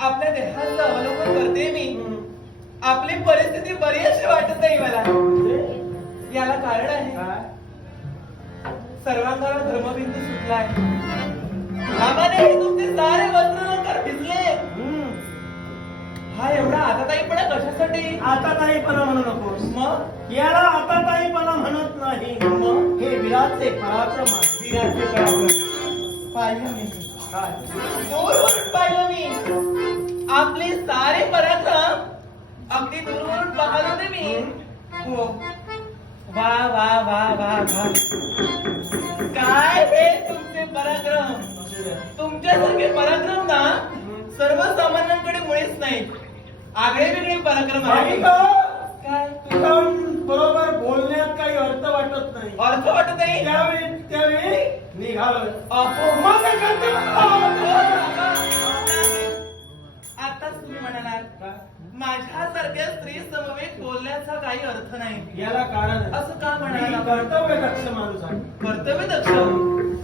आपल्या देहाचं अवलोकन करते मी. आपली परिस्थिती बरी अशी वाटत नाही मला. याला कारण आहे. सर्वांगावर धर्मबिंदू सुटलाय. आम्हाने तुमचे सारे वस्त्र भिजले. हा एवढा आताताईपणा कशासाठी? आता ताईपणा म्हणू नकोस. मग? याला आता ताईपणा म्हणत नाही. मग? हे विराटचे पराक्रम आहे. वीराचे पराक्रम. मी. काय? दूरवरून पाहिलं मी. आपले सारे पराक्रम अगदी दूरवरून पाहत होते मी. हो. वा वा वा वा वा. काय हे तुमचे पराक्रम? तुमच्यासारखे पराक्रम ना सर्वसामान्यांकडे मुळीच नाही आगळे वेगळे पराक्रम आहे काय? बरोबर बोलण्यात काही अर्थ वाटत नाही. अर्थ वाटत नाही? त्यावेळी त्यावेळी निघालोय. आताच तुम्ही म्हणालात माझ्यासारख्या स्त्री समवेत बोलण्याचा काही अर्थ नाही. याला कारण. असं का म्हणाला कर्तव्य दक्ष माणूस आहे. कर्तव्य दक्ष?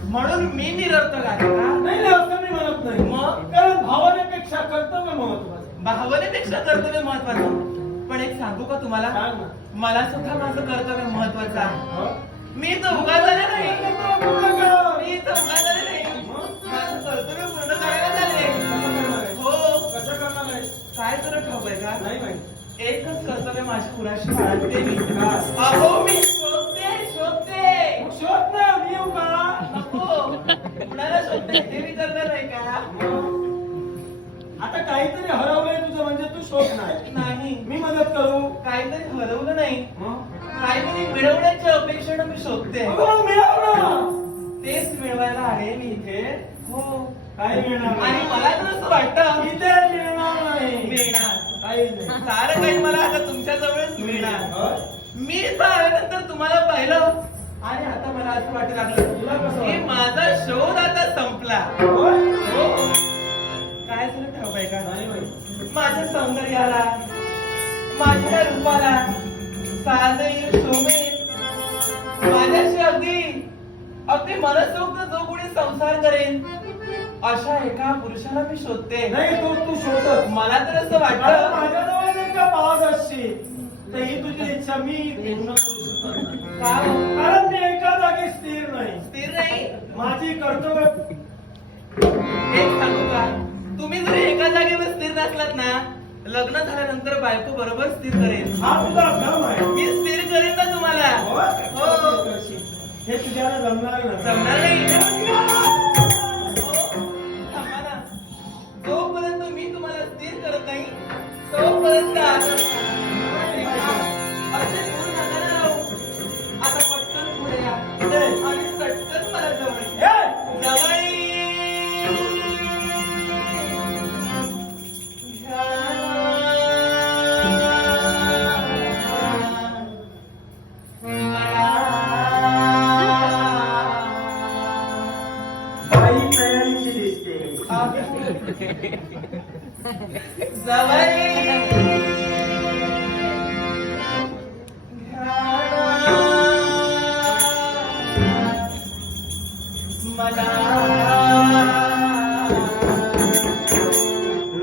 म्हणून मी निरर्थक आहे का? नाही नाही असं मी म्हणत नाही. मग? कारण भावनेपेक्षा कर्तव्य महत्वाचं भावनेपेक्षा कर्तव्य महत्वाचं पण एक सांगू का तुम्हाला? सांग. ना. मला सुद्धा माझं कर्तव्य महत्वाचं आहे. हो? मी तर उगा झाले नाही. मी तर उगा झाले नाही. माझं कर्तव्य पूर्ण करायला झाले. कसं करणार आहे? हो. कसं करणार आहे? काय तुला ठाऊक आहे का? नाही माहिती. एकच कर्तव्य माझ्या पुराशी बाळगते मी? अहो मी शोधते शोधते. मग शोध ना मी का? नको कुणाला शोधते? हे विचारलं नाही का? आता काहीतरी हरवलंय तुझं म्हणजे तू शोध नाही. नाही. मी मदत करू. काहीतरी हरवलं नाही? काहीतरी मिळवण्याच्या अपेक्षेनं मी शोधते ना. तेच मिळवायला आहे मी इथे हो काही मिळणार आणि नाही. मला तर असं वाटतं इथे मिळणार नाही मिळणार काहीच नाही सारं काही मला आता तुमच्या जवळच मिळणार हो? मी आल्यानंतर तुम्हाला पाहिलं आणि आता मला असं वाटू तुला लागलं कसं की? माझा शोध आता संपला होय? हो काय झालं ठाऊक आहे का नाही माहिती. माझ्या सौंदर्याला माझ्या रूपाला साधेल शोभेल माझ्याशी अगदी अगदी मनसोक्त जो कोणी संसार करेल अशा एका पुरुषाला मी शोधते. नाही तू तू शोधत. मला तर असं कारण वाटतं माझ्याजवळ जर का पाहत असशील तर ही तुझी इच्छा मी पूर्ण करू शकत नाही. का? कारण मी एका जागी स्थिर नाही. स्थिर नाही? माझी कर्तव्य एक सांगू का? तुम्ही जर एका जागेवर स्थिर नसलात ना लग्न झाल्यानंतर बायको बरोबर स्थिर करेल. हा तुझा धर्म आहे. मी स्थिर करेन ना तुम्हाला. होय? हो. हे तुझ्याला जमणार नाही. जमणार नाही. हो, थांबा ना. जोपर्यंत मी तुम्हाला स्थिर करत नाही तोपर्यंत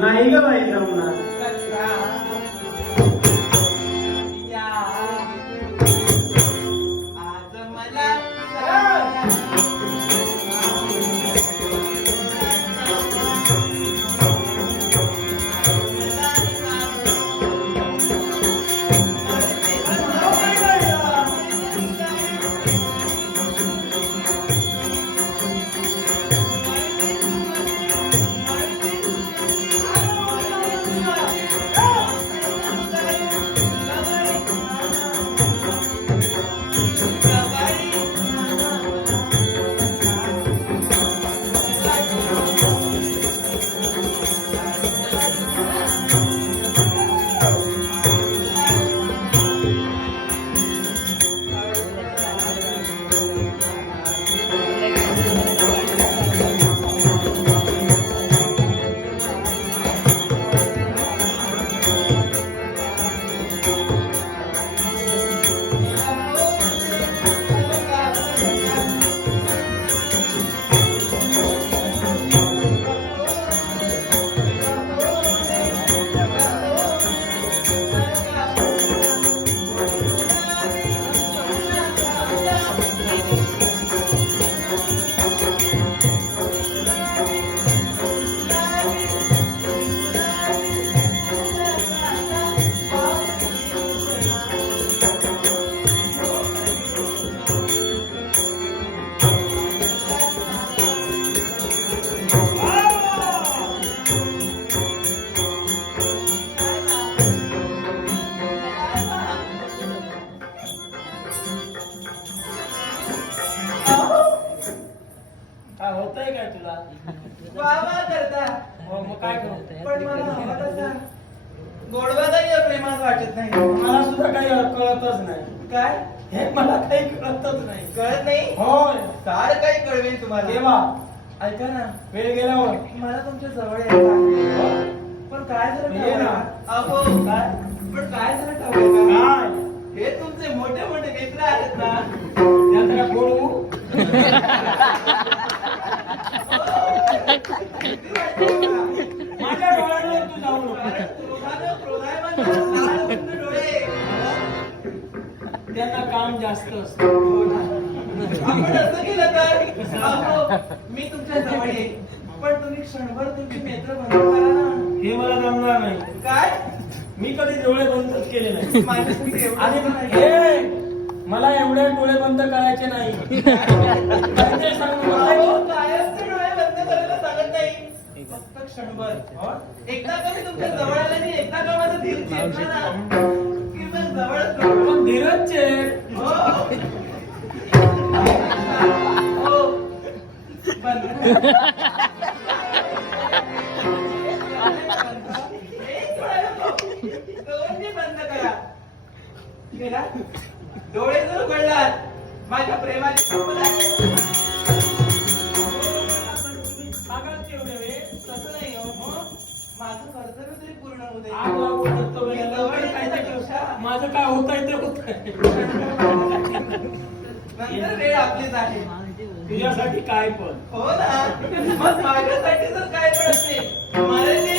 नाही ग बाई जमणार. कळतच नाही. काय? हे मला काही कळतच नाही. कळत नाही? होय. सार काही कळवेल तुम्हाला. तेव्हा ऐका ना. वेळ गेल्यावर. मला तुमच्या जवळ यायचं आहे. पण काय झालं ये ना. अहो काय? पण काय झालं का? काय? हे तुमचे मोठे मोठे मित्र आहेत ना. काय बोलू किती वाटतं मला? माझ्या डोळ्यांवर तू जाऊ नको. अरे, क्रोधानं क्रोधायमान मला लाल होऊन डोळे. त्यांना काम जास्त असतं. हो मी तुमच्या जवळ येईन. पण तुम्ही क्षणभर तुमची नेत्र बंद करा ना. हे मला जमणार नाही. काय? मी कधी डोळे बंदच केले नाही. आणि मला एवढे डोळे बंद करायचे नाही. म्हणजे बंद फक्त क्षणभर. हो? एकदा का मी तुमच्या जवळ आले एकदा का माझं धीर धीरजचे. बंद. करा केला? डोळे जर उघडलात माझ्या प्रेमाची. तसं नाही हो माझं कर्तव्य तरी पूर्ण होऊ माझं काय होतंय ते होतंय. नंतर वेळ आपलीच आहे. तुझ्यासाठी काय पण. हो ना. मग माझ्यासाठी जर काय पण असते मरणे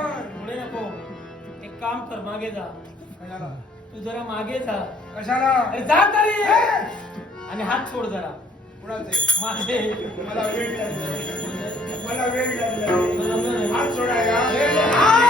पुढे नको. एक काम कर मागे जा. कशाला? तू जरा मागे जा. कशाला? अरे जा तरी. आणि हात सोड जरा. कुणाचे? माझे मला वेळ लागला. मला वेळ लागला. हात सोडायला!